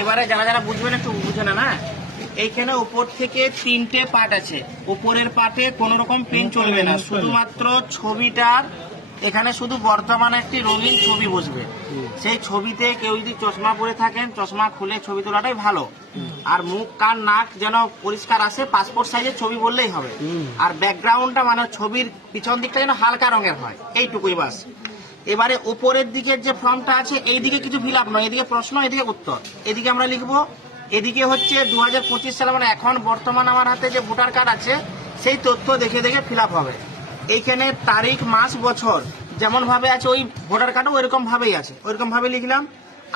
এবারে যারা যারা বুঝবেন একটু বুঝে না, এইখানে উপর থেকে 3টে পার্ট আছে। উপরের পার্টে কোনো রকম পেন চলবে না, শুধুমাত্র ছবিটার এখানে শুধু বর্তমানে একটি রঙিন ছবি বসবে। সেই ছবিতে কেউ যদি চশমা পরে থাকেন, চশমা খুলে ছবি তোলাটাই ভালো। আর মুখ কান নাক যেন পরিষ্কার আসে, পাসপোর্ট সাইজের ছবি বললেই হবে। আর ব্যাকগ্রাউন্ডটা মানে ছবির পিছন দিকটা যেন হালকা রঙের হয়, এইটুকুই বাস। এবারে উপরের দিকের যে ফর্মটা আছে, এইদিকে কিছু ফিল আপ নয়, এদিকে প্রশ্ন, এদিকে উত্তর। এদিকে আমরা লিখবো, এদিকে হচ্ছে 2025 সালে মানে এখন বর্তমান আমার হাতে যে ভোটার কার্ড আছে সেই তথ্য দেখে দেখে ফিল আপ হবে। এইখানে তারিখ মাস বছর যেমন ভাবে আছে ওই ভোটার কার্ডও ওইরকম ভাবেই আছে, ওইরকম ভাবে লিখলাম।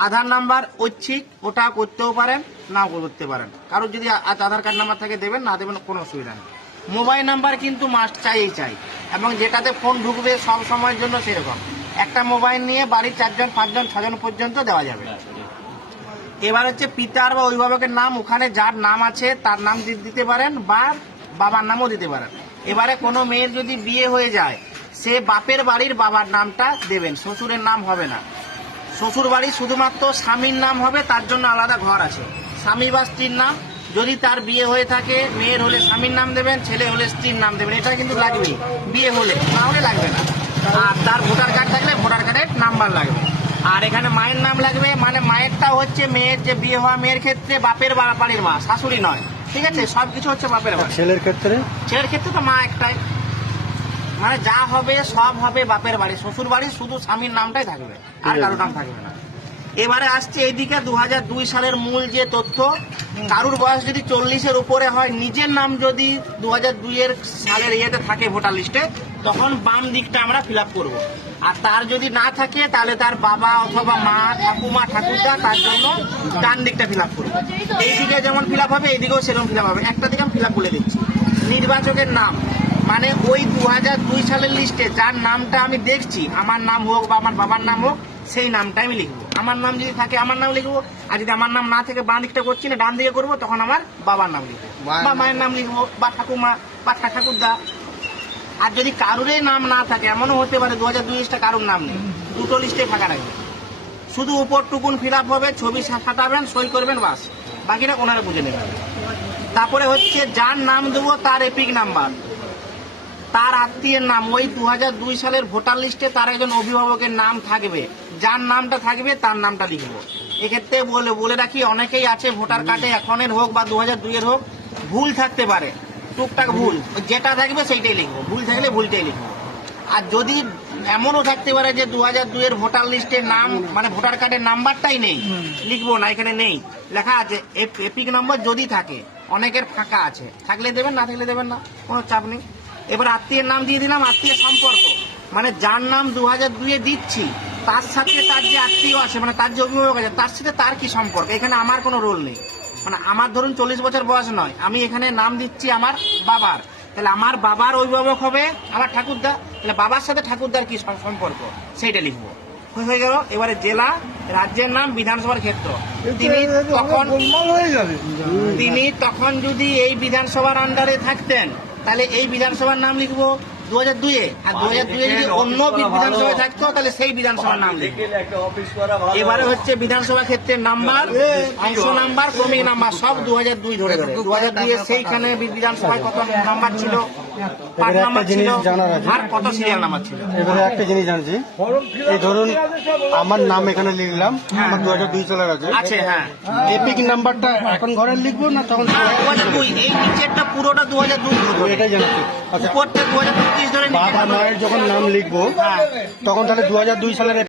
আধার নাম্বার ঐচ্ছিক, ওটা করতেও পারেন নাও করতে পারেন, কারোর যদি আধার কার্ড নাম্বার থাকে দেবেন, না দেবেন কোনো অসুবিধা নেই। মোবাইল নাম্বার কিন্তু মাস্ট চাই, এবং যেটাতে ফোন ঢুকবে সব সময়ের জন্য সেরকম একটা মোবাইল নিয়ে বাড়ির 4 জন 5 জন 6 জন পর্যন্ত দেওয়া যাবে। এবার হচ্ছে পিতার বা অভিভাবকের নাম, ওখানে যার নাম আছে তার নাম দিতে পারেন বা বাবার নামও দিতে পারেন। এবারে কোনো মেয়ের যদি বিয়ে হয়ে যায়, সে বাপের বাড়ির বাবার নামটা দেবেন, শ্বশুরের নাম হবে না। শ্বশুর বাড়ি শুধুমাত্র স্বামীর নাম হবে, তার জন্য আলাদা ঘর আছে। স্বামী বা স্ত্রীর নাম, যদি তার বিয়ে হয়ে থাকে, মেয়ের হলে স্বামীর নাম দেবেন, ছেলে হলে স্ত্রীর নাম দেবেন, এটা কিন্তু লাগবেই বিয়ে হলে, না হলে লাগবে না। আর তার ভোটার কার্ড থাকলে ভোটার কার্ডের নাম্বার লাগবে। আর এখানে মায়ের নাম লাগবে, মানে মায়েরটা হচ্ছে মেয়ের যে বিয়ে হওয়া মেয়ের ক্ষেত্রে বাপের বাড়ির মা, শাশুড়ি নয়, ঠিক আছে? সবকিছু হচ্ছে বাপের বাড়ি। ছেলের ক্ষেত্রে তো মা একটাই, মানে যা হবে সব হবে বাপের বাড়ি। শ্বশুর বাড়ি শুধু স্বামীর নামটাই থাকবে, আর কারোর নাম থাকবে না। এবারে আসছে এইদিকে 2002 সালের মূল যে তথ্য, কারুর বয়স যদি 40-এর উপরে হয়, নিজের নাম যদি 2002 সালের ইয়েতে থাকে ভোটার লিস্টে, তখন বাম দিকটা আমরা ফিল আপ করবো। আর তার যদি না থাকে তাহলে তার বাবা অথবা মা, ঠাকুমা, ঠাকুরদা, তার জন্য ডান দিকটা ফিল আপ করবো। এইদিকে যেমন ফিল আপ হবে, এইদিকেও সেরকম ফিল আপ হবে। একটা দিকে আমি ফিল আপ বলে দিচ্ছি। নির্বাচকের নাম, মানে ওই 2002 সালের লিস্টে যার নামটা আমি দেখছি, আমার নাম হোক বা আমার বাবার নাম হোক, সেই নামটা আমি লিখবো। আমার নাম যদি থাকে আমার নাম লিখবো, আর যদি আমার নাম না থাকে বাঁ দিকটা করছি না ডান দিকে করবো, তখন আমার বাবার নাম লিখবো বা মায়ের নাম লিখবো বা ঠাকুমা বা ঠাকুরদা। আর যদি কারোরই নাম না থাকে, এমনও হতে পারে 2002 কারোর নাম নেই, দুটো লিস্টে ফাঁকা রাখবে। শুধু উপরটুকুন ফিল আপ হবে, ছবি সাঁটাবেন, সই করবেন, বাস, বাকিটা ওনারা বুঝে নেবেন। তারপরে হচ্ছে যার নাম দেবো তার এপিক নাম্বার, তার আত্মীয়ের নাম, ওই 2002 সালের ভোটার লিস্টে তার একজন অভিভাবকের নাম থাকবে, যার নামটা থাকবে তার নামটা লিখবো। এক্ষেত্রে বলে রাখি, অনেকেই আছে ভোটার কার্ডে এখনের হোক বা 2002-এর হোক ভুল থাকতে পারে, টুকটাক ভুল, যেটা থাকবে সেইটাই লিখবো, ভুল থাকলে ভুলটাই লিখবো। আর যদি এমনও থাকতে পারে যে 2002-এর ভোটার লিস্টের নাম মানে ভোটার কার্ডের নাম্বারটাই নেই, লিখবো না, এখানে নেই, লেখা আছে এপিক নম্বর যদি থাকে। অনেকের ফাঁকা আছে, থাকলে দেবেন, না থাকলে দেবেন না, কোনো চাপ নেই। এবার আত্মীয়ের নাম দিয়ে দিলাম। আত্মীয় সম্পর্ক, মানে যার নাম 2002-এ দিচ্ছি তার সাথে তার যে আত্মীয় আছে, মানে তার যে অভিভাবক আছে, তার সাথে তার কি সম্পর্ক, এখানে আমার কোনো রোল নেই। মানে আমার ধরুন 40 বছর বয়স নয়, আমি এখানে নাম দিচ্ছি আমার বাবার, তাহলে আমার বাবার অভিভাবক হবে আমার ঠাকুরদা, তাহলে বাবার সাথে ঠাকুরদার কি সম্পর্ক সেইটা লিখবো, হয়ে গেল। এবারে জেলা, রাজ্যের নাম, বিধানসভার ক্ষেত্র, তিনি তখন যদি এই বিধানসভার আন্ডারে থাকতেন তাহলে এই বিধানসভার নাম লিখবো 2002-এ, আর 2002-এ যদি অন্য বিধানসভায় থাকতো তাহলে সেই বিধানসভার নাম লিখবো। এবারে হচ্ছে বিধানসভা ক্ষেত্রের নাম্বার, অংশ নাম্বার, ক্রমিক নাম্বার সব 2002 ধরে 2002-এ সেইখানে বিধানসভায় কত নাম্বার ছিল, পার্ট নাম্বার ছিল, আর কত সিরিয়াল নাম্বার ছিল। এবারে একটা জিনিস জানছি, এই ধরুন আমার নাম এখানে লিখলাম, আমার 2002 সালের আছে, হ্যাঁ, এপিক নাম্বারটা এখন ঘরে লিখবো না তখন 2002, এই নিচেরটা পুরোটা 2002 এটাই জানছি। আচ্ছা, উপরটা 2025 ধরে বাবা মায়ের যখন নাম লিখবো তখন তাহলে 2002 সালের